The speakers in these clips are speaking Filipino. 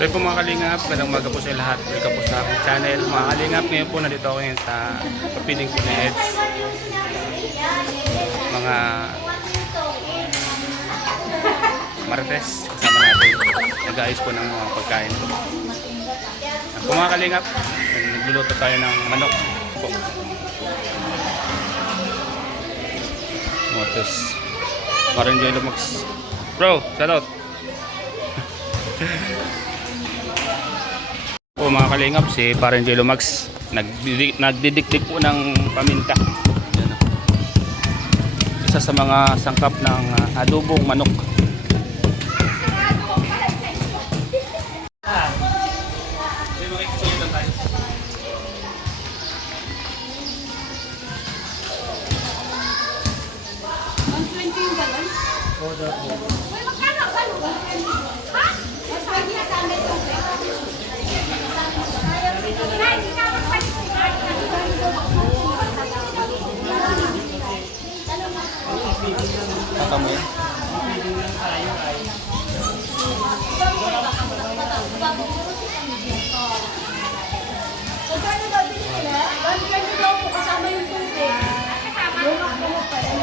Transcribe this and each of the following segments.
So po mga kalingap, magandang umaga po sa lahat. Welcome po sa aking channel. Mga kalingap, ngayon po nandito ako ngayon sa kapiling po ni Eds. Mga Martes, kasama natin. Nag-aayos po ng mga pagkain po. Po mga kalingap, nagluluto tayo ng manok po. Motos. Parang Joy Lumax. Bro, shout out. Po mga kalingap, si Parang Jello Max nagdidikdik po ng paminta. Yan, isa sa mga sangkap ng adobong manok. Kata mo yan? Magkano ba bilhin nila? 120 daw po kasama yung tubig. Lumak na mo pa rin.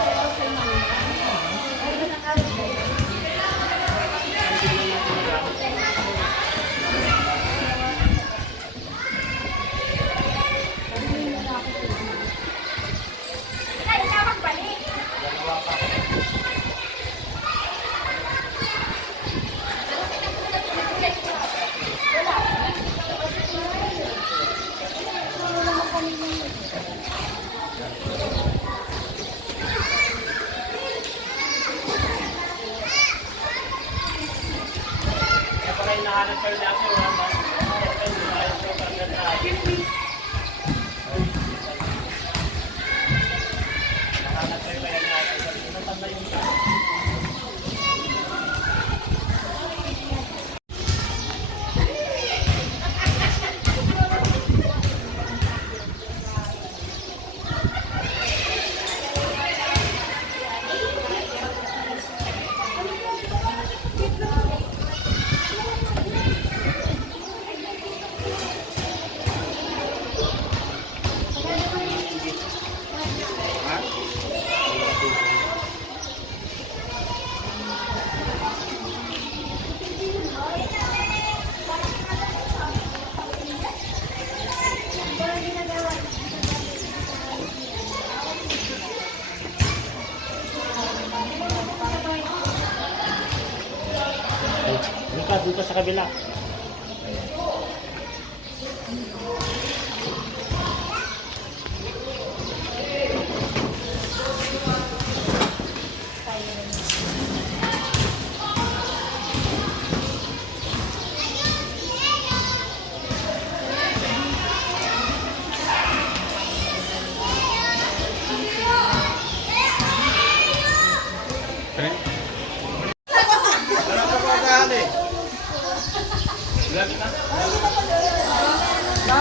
Dito sa kabila.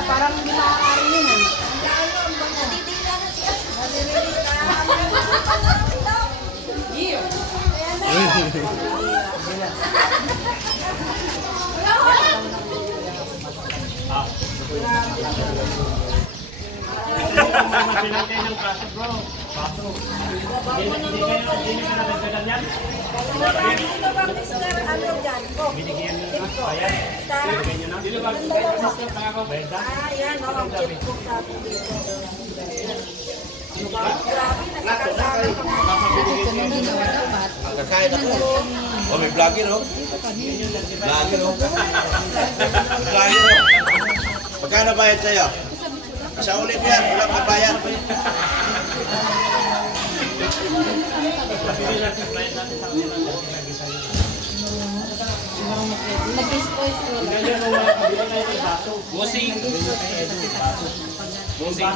Parang hindi maaari yun eh. Masilang kayo ng kaso bro. Kaso. Hindi ka na nagdagan yan? Binigyan nyo na. Ayan. Binigyan nyo na. Benda? Ayan, ang checkbook natin dito. Grabe, nasa kalsada pa nga. Kakain ako. Oh, may vlogger, oh. Vlogger, oh. Vlogger, oh. Magkano bayad sa'yo? Sa ulit yan, walang kabayad. Busing. Busing.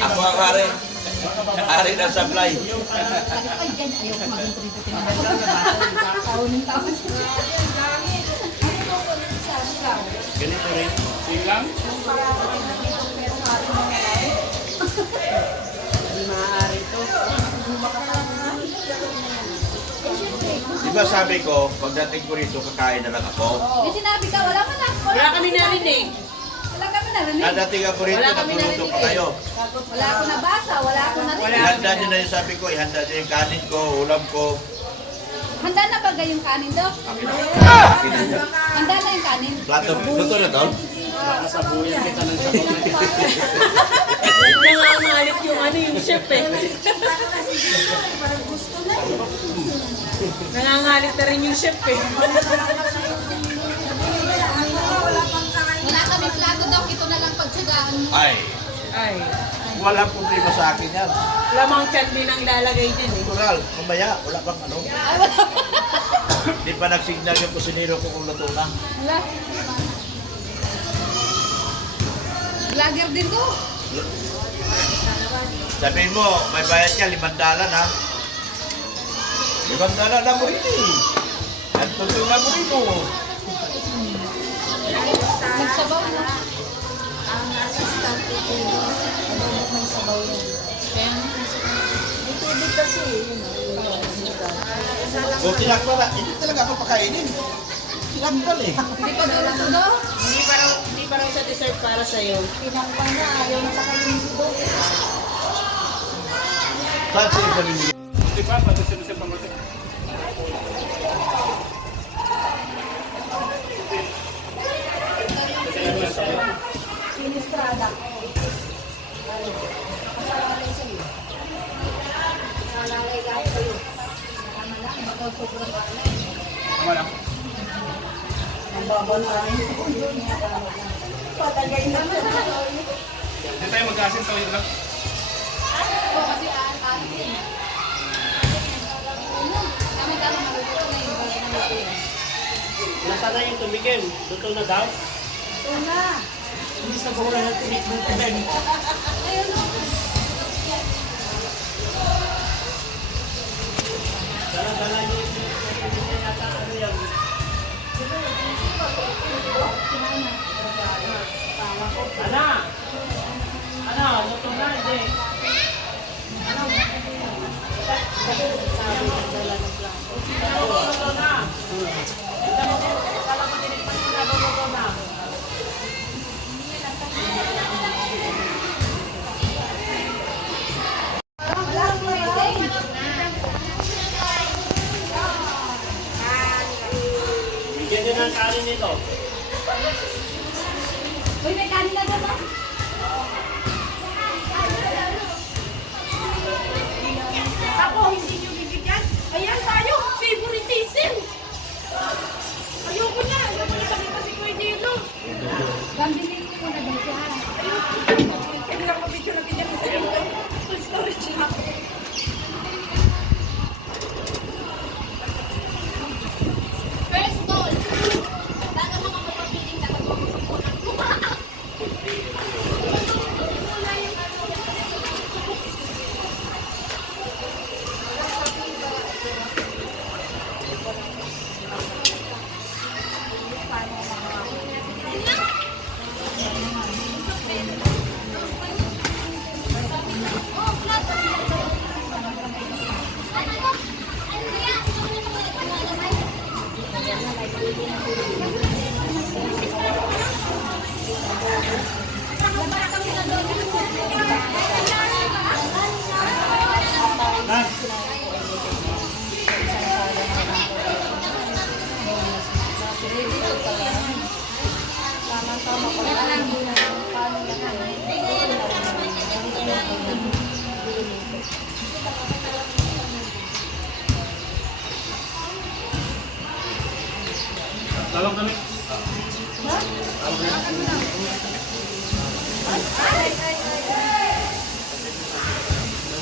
Ako ang hari. Hari ng supply. Ganito rin. Silang. Maaari to. Di ba sabi ko, pagdating ko rito, kakain na lang ako? May sinabi ka, wala ka na ako narinig. Wala kami narinig. Dati ka po rito, Wala kami nagluluto narinig pa kayo. Wala ako nabasa, wala ako narinig. Ihanda nyo na yung sabi ko, ihanda nyo yung kanin ko, ulam ko. Handa na ba yung kanin, Dok? Handa na yung kanin. Plato, luto na to? Nakasabuyan kita ng sabaw. Nangangalit yung yung chef eh. Nangangalit na rin yung chef eh. Wala kami plato, Dok. Ito na lang pagtsagaan mo. Ay, Ay. walang problema sa akin yan. Lamang chan din ang ilalagay din eh. Natural, mamaya, wala pang ano. Ay, wala. Hindi pa nag-signal yung kusinero ko kung luto na. Wala. Vlogger din to. Sabihin mo, may bayad ka, 500 ha? 500 na mo rin eh. At tuntun na mo rin mo. Magsabaw na. Ang assistant ko, may sabaw yun. Kaya may tubig kasi yun. O tinakpa na, hindi talaga ako pakainin. Tinakpan eh. Hindi pa daw ito daw? Hindi pa raw sa dessert para sa'yo. Pinakpan na, ayaw na pakainin ito. Saan siya ipamimigay? Di ba? Pati siya pamatik. Pinistrada. Tama lang. Patagay na. Hindi tayo magkasin, tawid lang. Oo, kasi atin. Tama-tama magugulo na yung bagay na ito. Nasa na yung tumigim? Luto na daw? Ito na. Hindi sa gawala ng treatment ka din. Ayun o. Dala-dala niyo yung treatment yata ano yan. Ana! Ano? Luto na? Hindi. Luto na! Kala ko tinikman ko na luto na. Wala akong rating. Bigyan din ang kanin nito. Uy, may kanin na doon, no? Ako, hindi nyo bibigyan. Ayan tayo, favoritism. Ayoko na kami kasi Kuya Dilo. Bambilin ko muna dito, ha? Hindi ako mabidyo na bigyan sa inyo. Full storage na ako. First goal. Daga mga mapapiling na ito. Tawag kami.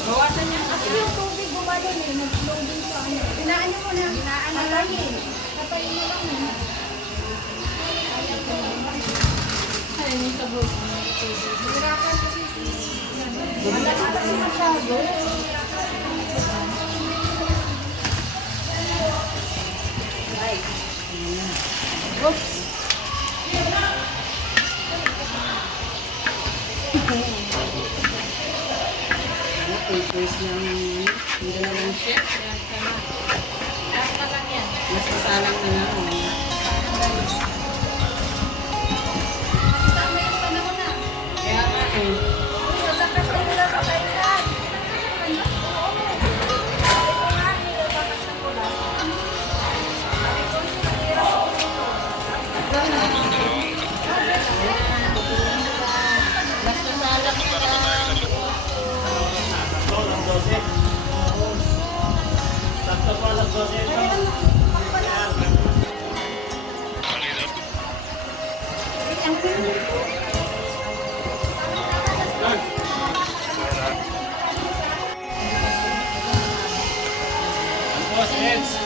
Bawasan niya. Kasi yung tubig gumalo eh. Nag-loading sa ano. Hinaan niyo muna. Hinaan na lang. Patayin mo lang. Ay, may sabog. Hirapan kasi si... Wala ka kasi masyado. Oops. Papers lang yung dalawang chef. Basta lang yan. Mas masalang na lang. Boss, Eds.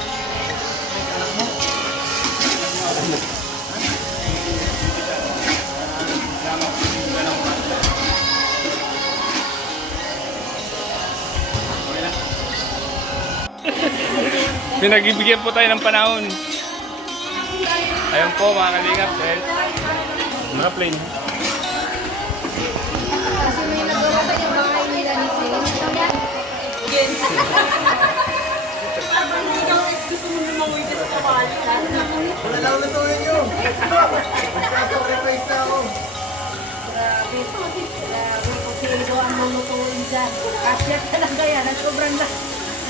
Pinagbibigyan po tayo ng panahon. Ayun po mga kalingap. Mga plane. Kasi may nagawa sa yung bahay nila ni Sin. Wala lang lutuin nyo. Magkaka-request na ako. Grabe. Grabe. Kung ang lulutuin dyan. Kasya talaga yan. Ang sobrang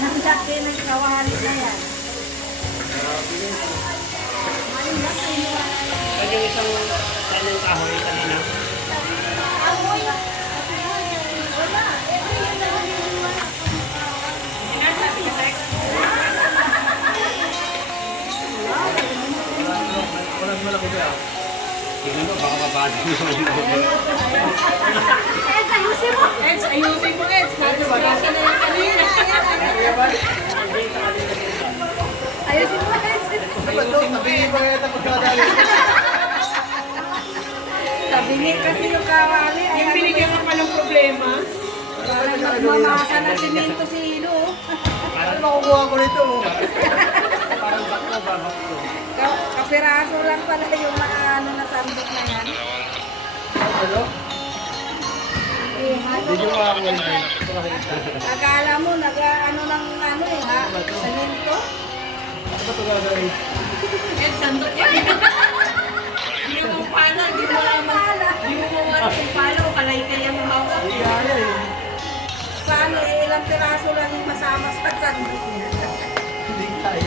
ng laki ng kawali na yan. Pag yung isang kanyang kahoy kanina. Tingnan mo, baka mabado mo sa mga Eds, ayusin mo, Eds. Nag-stress na yung kanina. Ayusin mo. Kabingit kasi yung kawali. Ay, Yung binigyan mo pa ng problema. parang nagmamasa ng simento si Ilo. Ano makukuha ko nito? parang bakto ba, bakto. Kapiraso lang pala yung mga ano na sandok na yan. Ano? Eh, Hindi nyo makakuha. akala mo, nag-ano ng ano eh, ha? Simento? Ano ba ito gagawin? Eds, sandok yan. Hindi mo pala, hindi mo naman. Hindi mo mawala kung paano, kalay kaya mamawala. Hindi kaya eh. Paano eh, ilang piraso lang yung masama sa sandok niya. Hindi kaya.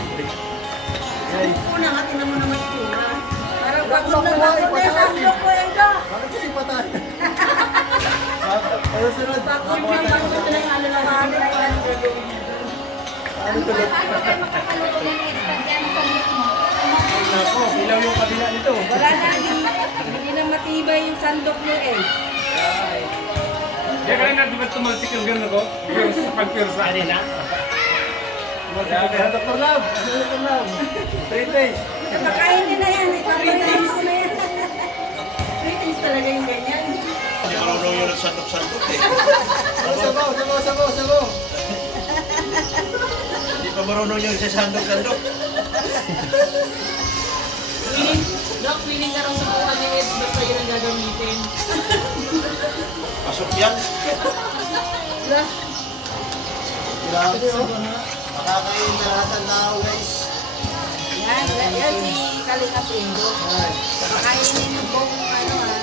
Ay, Una nga, tinan mo naman ito. Parang pagod na pagod na yung sandok ko yun ka. bakit kasi patay? Ano sunod? Pagod Yung pinipagod na yung ano lang. Paano na yan? Ano tuloy? Paano kayo makakaluto ng instant yan ang sandok mo? Nako, ilaw yung kabila nito. Wala na, hindi na matibay yung sandok mo eh. Kaya kanina di ba tumalsik yung gano'n ko? Yung sa pagpirsa. Kanina? Kaya Dr. Love, ano Dr. Love? 3 days. Makainin na yan, ipapayaan ko na yan. Ratings talaga yung ganyan. Hindi marunong yung nagsandok-sandok eh. Sabaw. Hindi pa marunong yung sasandok-sandok. Doc, willing ka raw sa buka ni Eds, basta yun ang gagamitin. Pasok yan. Grabe oh. Makakain na lahat ang tao guys. Yan si Kalingap Indo. Kainin yung buong ano ha.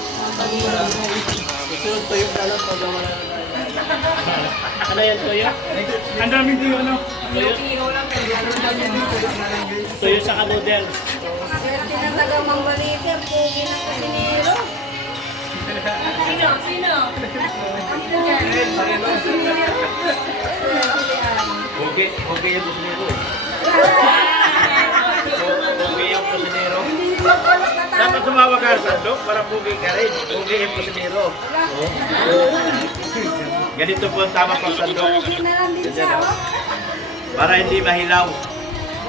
Susunod to yung dalang pagawa na Ano yan, Toyo? Ang daming tuyo ano? Ihaw lang, pero gano'n lang yan. Toyo sa kanudel. Swerte na taga Mangbalite, ang pugi ng kasinero. Sino? Okay yung kusinero eh. Okay yung kusinero. Hindi nyo magbalot na tayo. Dapat tumawag ka sa sandok para pugi ka rin. Pugi yung kusinero. Ganito po ang tama pang sandok. Pugi na lang din siya, oh. Para hindi mahilaw.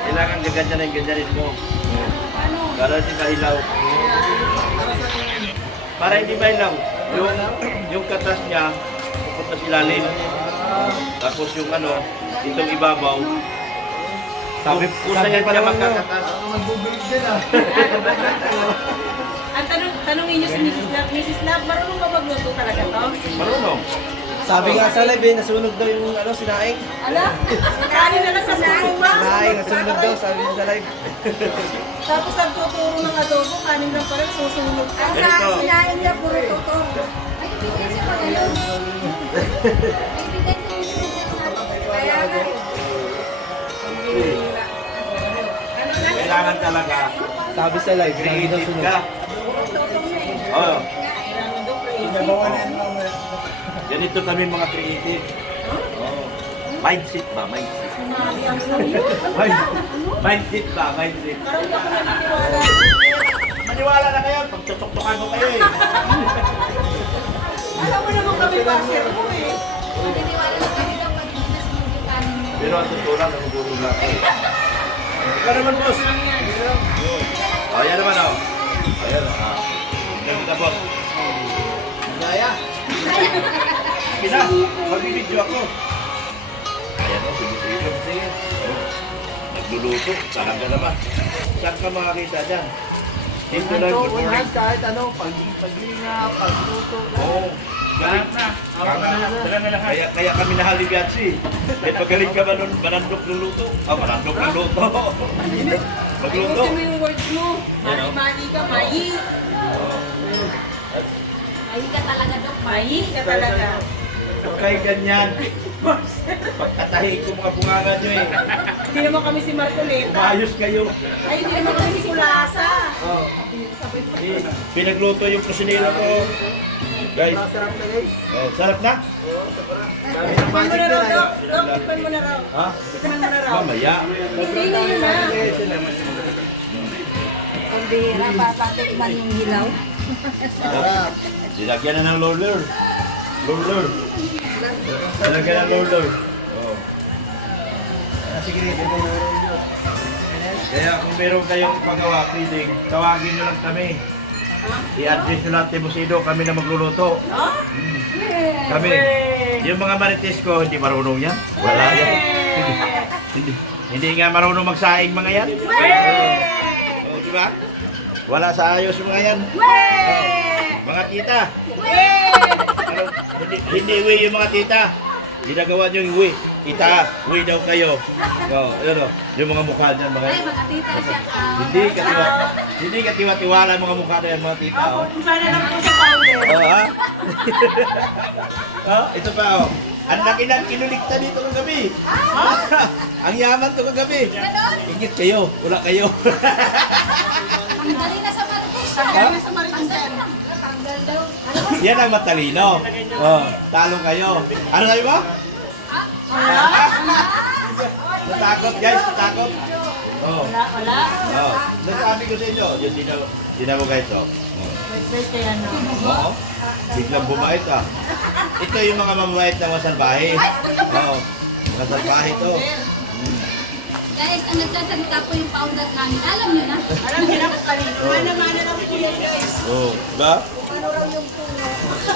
Kailangan ganyanin mo. Ano? Para hindi mahilaw. Para hindi mahilaw. Yung katas niya, pupunta sa ilalim. Tapos yung ano, itong ibabaw. Kung saan niya magkakatas. Ang tanongin niyo si Mrs. Love. Mrs. Love, marunong ba magluto talaga to? Marunong. Sabi nga sa live, nasunog daw yung sinaing. Ala? Kanin na lang sa school ba? Sinaing, nasunog daw, sabi niya sa live. Tapos nagtuturo ng adobo, kanin lang pala, susunog ka. Ang sa sinain niya, puro totoo. Ay, bigyan siya pa ngayon. Kaya nga eh. Kailangan talaga Sabi sa live, sabi daw creative sunog. ka. Totoo na eh. Oh, Kailangan daw crazy. ganito kami mga creative. Oh. Mindset ba? Mindset. Mindset ba? Mindset. Maniwala na kayo. Pag tutok-tukan ko kayo eh. Alam mo naman kami basher mo eh. Maniniwala na kami daw mag-business mo yung kanin mo. Pero ang totoo lang, namugulong lang ako. Ikaw naman, boss. Oh, yan naman, oh. Ayan, ah. Ikaw kita, boss. Gaya. Kisa, magbibidyo ako. Ayan, oh, bibidyo. Sige. Oh, nagluluto. Saan ka naman? Saan ka makakita dyan? Dito lang, good morning. Kahit ano, paglinga, pagluto. Oo. Lahat na. Dala na lahat. Kaya kami nahaligatsi. Eh, pagaling ka ba nun, manandok ng luto? Ah, manandok ng luto. Magluto. Ayusin mo yung words mo. Mani ka, mahi. Ay ka talaga, Dok. Mahi ka talaga. Huwag kayo ganyan. Pagkatahi ko mga bunganga nyo eh. Hindi naman kami si Marcoleta. Maayos kayo. Ay, hindi naman kami si Kulasa. Oh. Pinagluto yung kusinero ko. Guys, Masarap na guys. oh, sarap na? Tikman mo na raw, Dok. Dok, tikman mo na raw. Ha? Tikman mo na raw. Mamaya. Hindi na yun na. Kung bihira, papatikman yung hilaw. Sarap. Dilagyan na ng roller. Roller. Dilagyan ng roller. Oh. Sige, dito yung ulo. Kaya kung meron kayong pagawa, pwedeng tawagin nyo lang kami. I-address nyo lang Timosido, kami na magluluto. Kami. Yung mga marites ko, hindi marunong yan. Wala yan. Hindi nga marunong magsaing mga yan. Oh, di ba? Wala sa ayos mga yan. Oh, mga tita. Ano, hindi uwi yung mga tita. Ginagawa nyo yung uwi. Tita, uwi daw kayo. Oh, yun o. Yung mga mukha niyan, mga... Ay, magkatita siya. Hindi katiwa-tiwala mga mukha na yan, mga tita. Oh. Para lang po sa powder. Oh, ha? Oh, ito pa, oh. Ang laki ng kinulikta dito kagabi. Ang yaman to kagabi. Ingit kayo, wala kayo. Ang dali na sa Marites. Ha? Tanggal daw. Yan ang matalino. Oh, talo kayo. Ano sabi mo? Natakot guys, natakot. Oh. Wala. Oh. Nasabi ko sa inyo, yun din mo guys, oh. Wait, kaya no. Oo. Biglang bumait ah. Ito yung mga mamamait na mga salbahe. Oo. Mga salbahe to. Guys, ang nagsasalita po yung founder namin. Alam nyo na. Alam niyo na kung kanino. Mana-mana lang po yan, guys. Oo. Diba? Ano raw yung puno?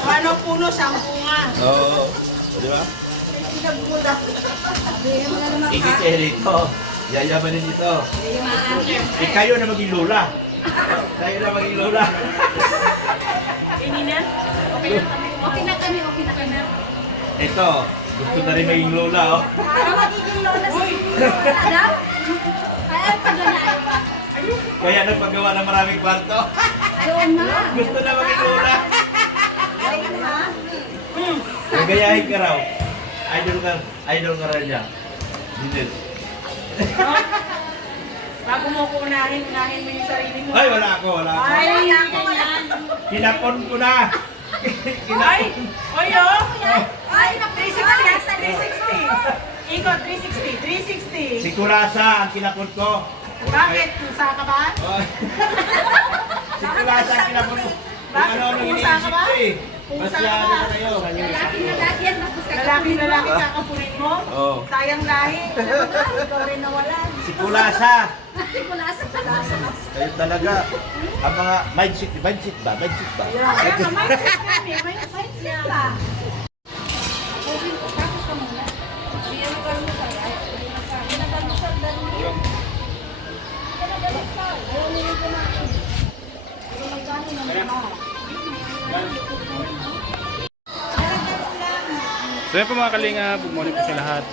Ano puno? Sampunga. Oo. O, diba? Pinagmula. Sabihin mo na naman Ingit eh dito. Yayabanin dito. Eh, kayo na maging lola. Kayo na maging lola. Ini na? Okay na kami. Okay na kami, okay na kami. Ito. Gusto na rin maging lola, oh. Para magiging lola si Adam. Kaya pag-anayin pa. Kaya nagpagawa ng maraming kwarto. Doon na. Gusto na maging lola. Ayun na. Nagayahin ka raw. Idol ka rin niya. Hindi. Bago mo ko unahin mo yung sarili mo. Ay, wala ako. Ay, ganyan. Kinapon ko na. Ay! Oy, oh! Ay, 360! Ikot, 360! Si Kulasa ang kinapon ko. Bakit? Pusa ka ba? Oh. Si Kulasa ang kinapon ko. Bakit? Ano Pusa ka ba? eh. Pusa Masyado ka ba? na kayo. lalaki na dati yan. Tapos Lalaki kakapunin mo? Oo. Sayang lahi. Ikaw rin nawalan. Si Kulasa. Wala sa Kayo talaga. Ang mga mindset ba? Mindset ba? Kaya ka, mindset kami. Mindset niya. Tapos ka muna. Iyan mo kayo sa ay. Pinagdalusal dali. Pinagdalusal. Ayaw nila kumain. Pero magkano naman. So yan po mga kalinga, good morning po sa lahat.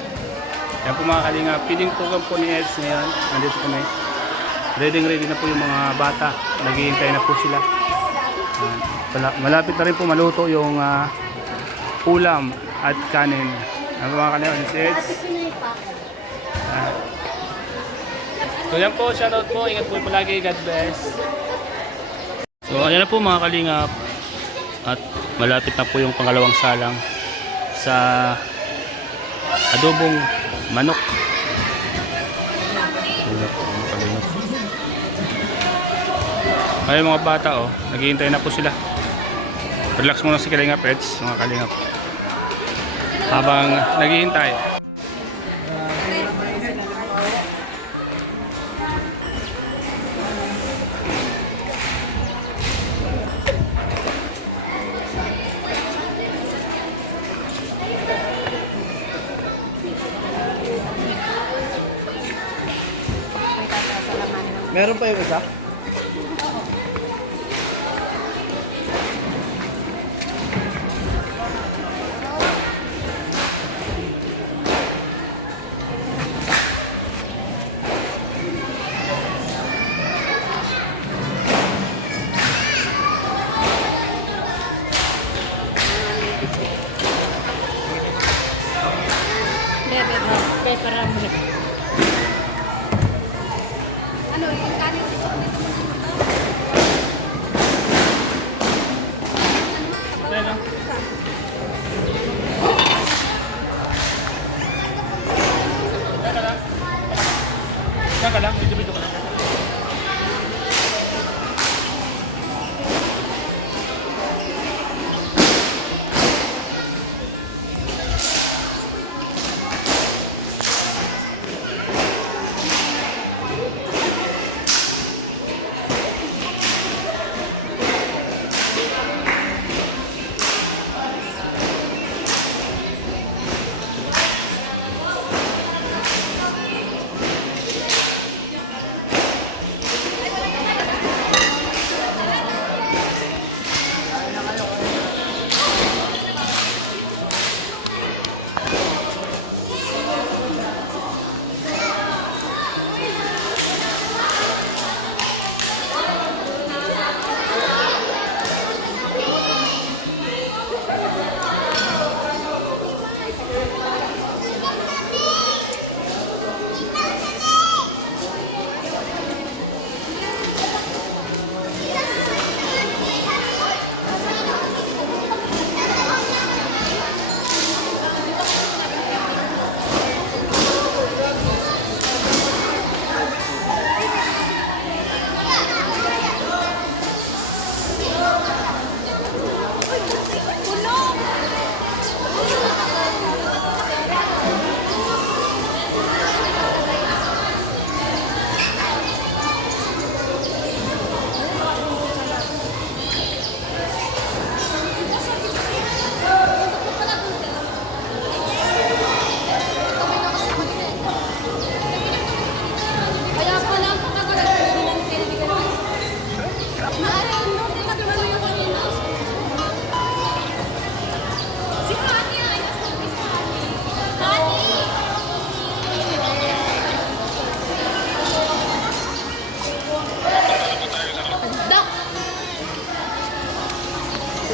Yan po mga kalinga, feeding program po ni Eds ngayon. Nandito kami. Ready na po yung mga bata. Naghihintay na po sila. Malapit na rin po maluto yung ulam at kanin. Yan po mga kalinga, ni Eds. So yan po, shoutout po. Ingat po palagi. God bless. So ayan na po mga kalingap. At malapit na po yung pangalawang salang sa adobong manok. Manok, kalingap. Ayun mga bata oh, naghihintay na po sila. Relax muna si Kalingap Eds, mga Kalingap. Habang naghihintay. Meron pa yung isa? Ano, yung kanin dito dito mo Saan ka lang? Dito ka lang.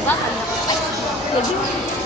Diba? Ay,